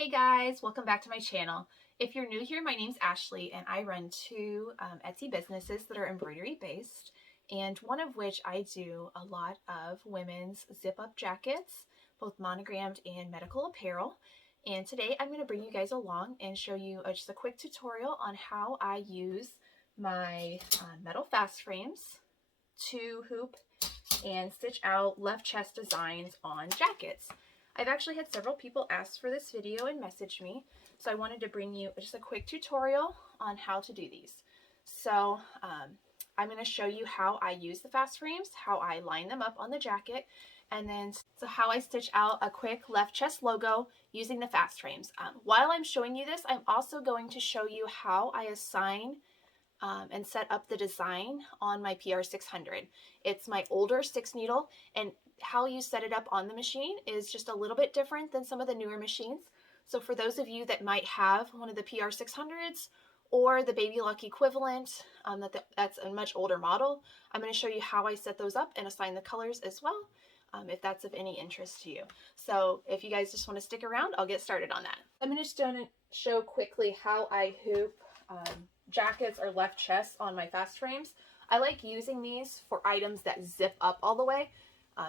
Hey guys, welcome back to my channel. If you're new here, my name's Ashley and I run two Etsy businesses that are embroidery based, and one of which I do a lot of women's zip-up jackets, both monogrammed and medical apparel. And today I'm going to bring you guys along and show you just a quick tutorial on how I use my metal fast frames to hoop and stitch out left chest designs on jackets. I've actually had several people ask for this video and message me, so I wanted to bring you just a quick tutorial on how to do these. So I'm going to show you how I use the fast frames, how I line them up on the jacket, and then how I stitch out a quick left chest logo using the fast frames. While I'm showing you this, I'm also going to show you how I assign and set up the design on my PR600. It's my older 6 needle, and how you set it up on the machine is just a little bit different than some of the newer machines. So for those of you that might have one of the PR600s or the Baby Luck equivalent, that's a much older model, I'm going to show you how I set those up and assign the colors as well, if that's of any interest to you. So if you guys just want to stick around, I'll get started on that. I'm just going to show quickly how I hoop jackets or left chests on my fast frames. I like using these for items that zip up all the way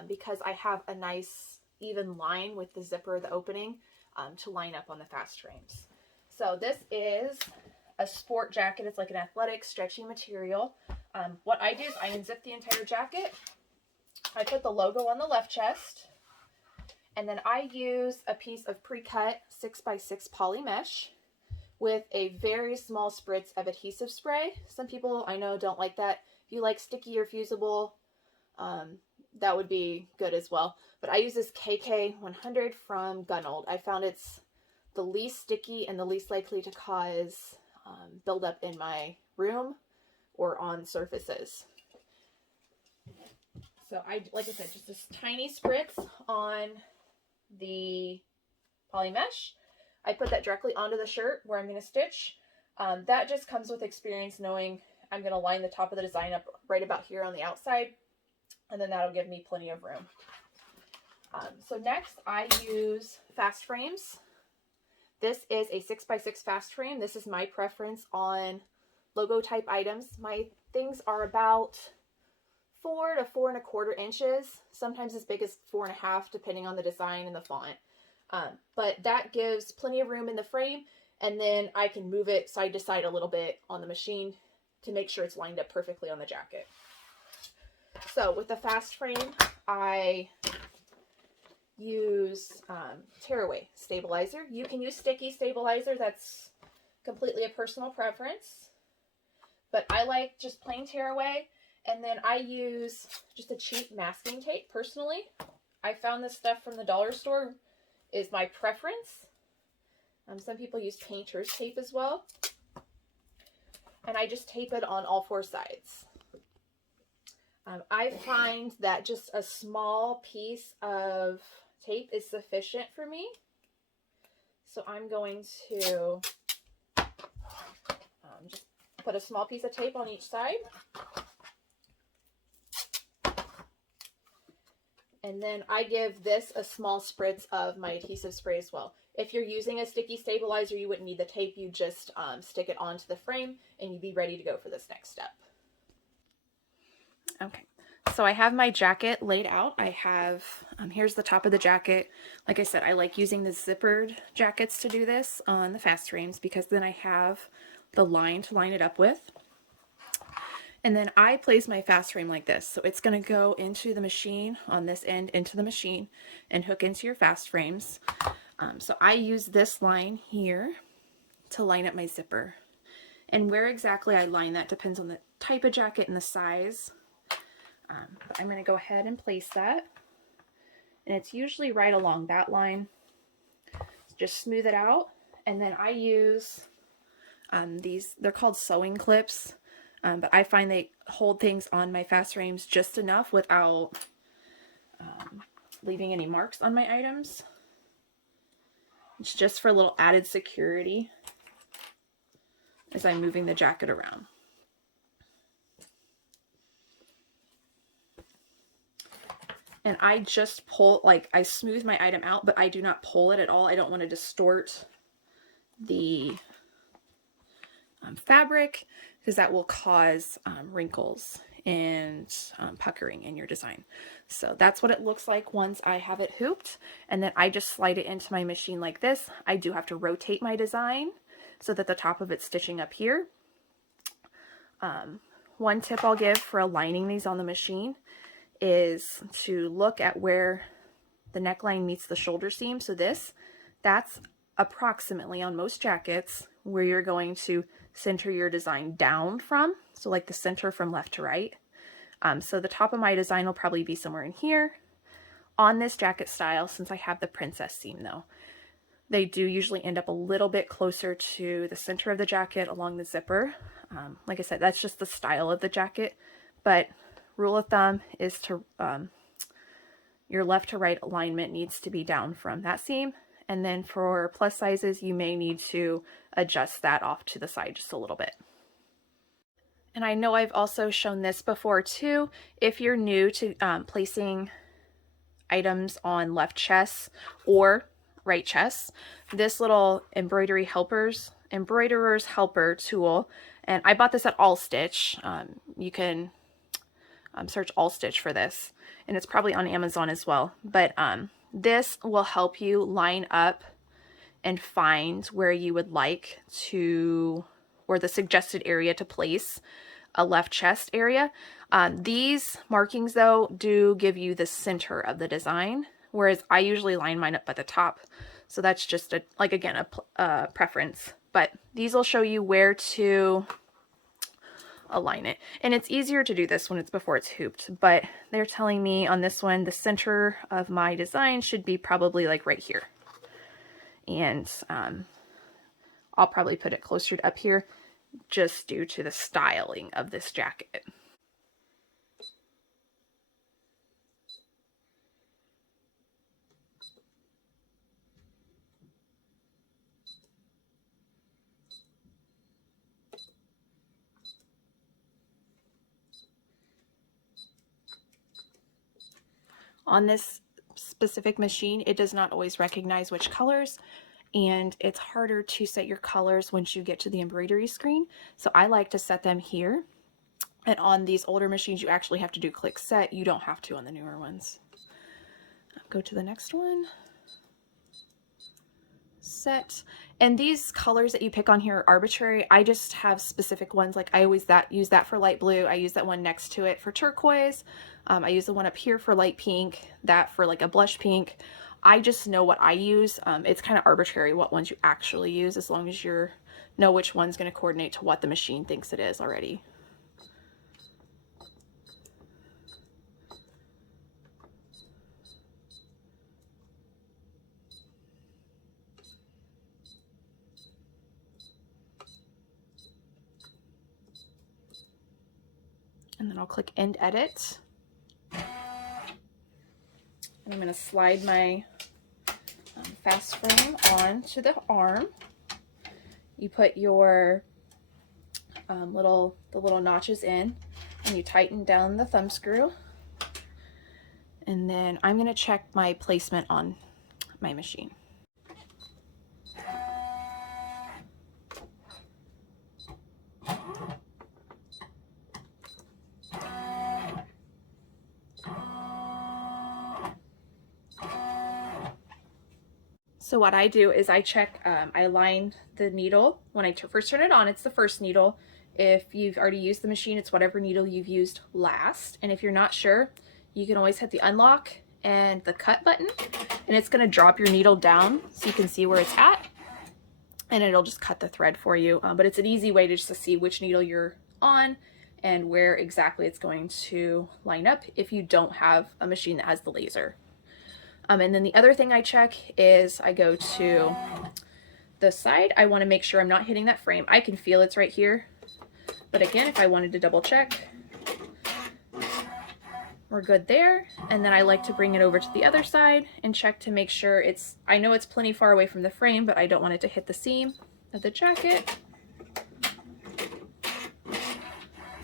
because I have a nice even line with the zipper, the opening, to line up on the fast frames. So this is a sport jacket. It's like an athletic stretchy material. What I do is I unzip the entire jacket. I put the logo on the left chest, and then I use a piece of pre-cut 6x6 poly mesh with a very small spritz of adhesive spray. Some people I know don't like that. If you like sticky or fusible, that would be good as well. But I use this KK100 from Gunold. I found it's the least sticky and the least likely to cause buildup in my room or on surfaces. So like I said, just this tiny spritz on the poly mesh. I put that directly onto the shirt where I'm going to stitch. That just comes with experience, knowing I'm going to line the top of the design up right about here on the outside, and then that'll give me plenty of room. So next I use fast frames. This is a 6x6 fast frame. This is my preference on logo type items. My things are about 4 to 4¼ inches, sometimes as big as 4½ depending on the design and the font. But that gives plenty of room in the frame, and then I can move it side to side a little bit on the machine to make sure it's lined up perfectly on the jacket. So with the fast frame, I use tearaway stabilizer. You can use sticky stabilizer. That's completely a personal preference, but I like just plain tearaway. And then I use just a cheap masking tape personally. I found this stuff from the dollar store is my preference. Some people use painter's tape as well. And I just tape it on all 4 sides. I find that just a small piece of tape is sufficient for me. So I'm going to just put a small piece of tape on each side. And then I give this a small spritz of my adhesive spray as well. If you're using a sticky stabilizer, you wouldn't need the tape. You just stick it onto the frame and you'd be ready to go for this next step. Okay, so I have my jacket laid out. I have, here's the top of the jacket. Like I said, I like using the zippered jackets to do this on the fast frames because then I have the line to line it up with. And then I place my fast frame like this. So it's going to go into the machine on this end, into the machine, and hook into your fast frames. So I use this line here to line up my zipper. And where exactly I line that depends on the type of jacket and the size. But I'm going to go ahead and place that. And it's usually right along that line. Just smooth it out. And then I use these, they're called sewing clips. But I find they hold things on my fast frames just enough without leaving any marks on my items. It's just for a little added security as I'm moving the jacket around. And I just pull, like I smooth my item out, but I do not pull it at all. I don't want to distort the fabric, because that will cause wrinkles and puckering in your design. So that's what it looks like once I have it hooped, and then I just slide it into my machine like this. I do have to rotate my design so that the top of it's stitching up here. One tip I'll give for aligning these on the machine is to look at where the neckline meets the shoulder seam. So that's approximately, on most jackets, where you're going to center your design down from. So like the center from left to right. So the top of my design will probably be somewhere in here. On this jacket style, since I have the princess seam though, they do usually end up a little bit closer to the center of the jacket along the zipper. Like I said, that's just the style of the jacket, but rule of thumb is to your left to right alignment needs to be down from that seam. And then for plus sizes, you may need to adjust that off to the side just a little bit. And I know I've also shown this before too. If you're new to placing items on left chest or right chest, this little embroiderer's helper tool, and I bought this at All Stitch. You can search All Stitch for this, and it's probably on Amazon as well. But this will help you line up and find where you would like to, or the suggested area to place a left chest area. These markings though do give you the center of the design, whereas I usually line mine up at the top. So that's just a, like again, a preference, but these will show you where to align it. And it's easier to do this when it's before it's hooped, but they're telling me on this one, the center of my design should be probably like right here. And I'll probably put it closer to up here just due to the styling of this jacket. On this specific machine, it does not always recognize which colors, and it's harder to set your colors once you get to the embroidery screen. So I like to set them here. And on these older machines, you actually have to do click set. You don't have to on the newer ones. Go to the next one. Set. And these colors that you pick on here are arbitrary. I just have specific ones. Like I always use that for light blue. I use that one next to it for turquoise. I use the one up here for light pink, that for like a blush pink. I just know what I use. It's kind of arbitrary what ones you actually use, as long as you know which one's going to coordinate to what the machine thinks it is already. And then I'll click End Edit. And I'm going to slide my fast frame onto the arm. You put your the little notches in, and you tighten down the thumb screw. And then I'm going to check my placement on my machine. So what I do is I check, I line the needle. When I first turn it on, it's the first needle. If you've already used the machine, it's whatever needle you've used last. And if you're not sure, you can always hit the unlock and the cut button, and it's gonna drop your needle down so you can see where it's at, and it'll just cut the thread for you. But it's an easy way to just to see which needle you're on and where exactly it's going to line up if you don't have a machine that has the laser. And then the other thing I check is I go to the side. I want to make sure I'm not hitting that frame. I can feel it's right here. But again, if I wanted to double check, we're good there. And then I like to bring it over to the other side and check to make sure it's, I know it's plenty far away from the frame, but I don't want it to hit the seam of the jacket.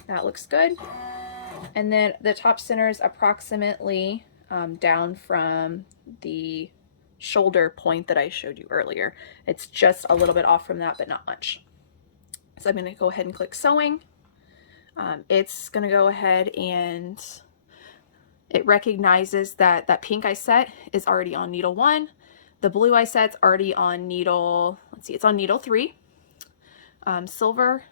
That looks good. And then the top center is approximately down from the shoulder point that I showed you earlier. It's just a little bit off from that, but not much. So I'm going to go ahead and click sewing. It's going to go ahead and it recognizes that that pink I set is already on needle 1. The blue I set's already on needle, let's see, it's on needle 3. Silver,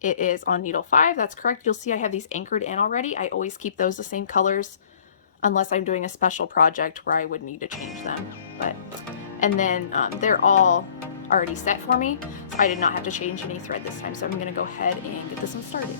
it is on needle 5. That's correct. You'll see I have these anchored in already. I always keep those the same colors unless I'm doing a special project where I would need to change them. And then they're all already set for me, so I did not have to change any thread this time. So I'm going to go ahead and get this one started.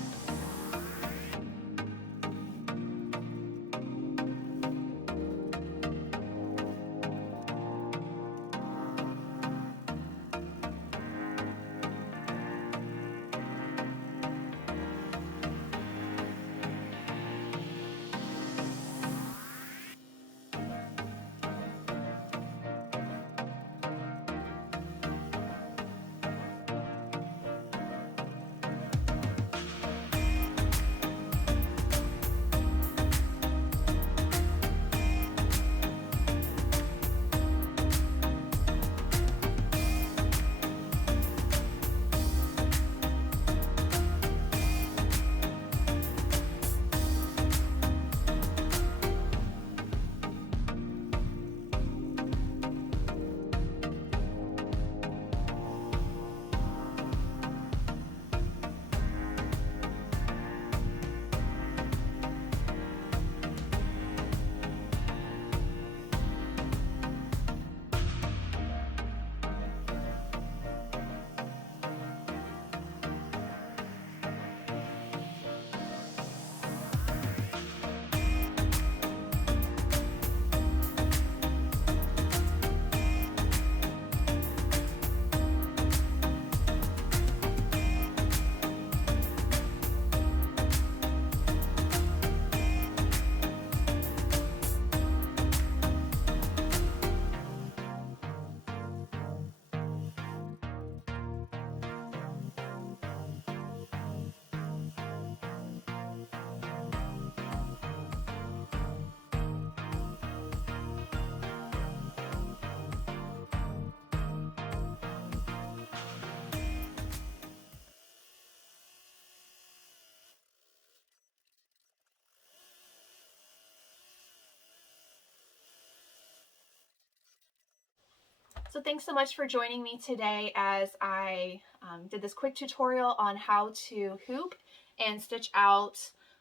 So thanks so much for joining me today as I did this quick tutorial on how to hoop and stitch out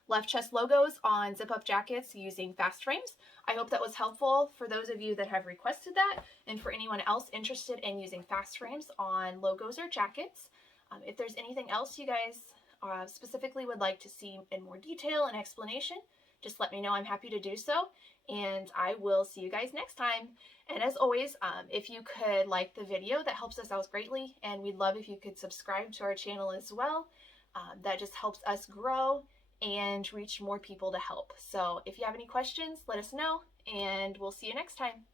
left chest logos on zip-up jackets using fast frames. I hope that was helpful for those of you that have requested that, and for anyone else interested in using fast frames on logos or jackets. If there's anything else you guys specifically would like to see in more detail and explanation, just let me know. I'm happy to do so, and I will see you guys next time. And as always, if you could like the video, that helps us out greatly, and we'd love if you could subscribe to our channel as well. That just helps us grow and reach more people to help. So if you have any questions, let us know, and we'll see you next time.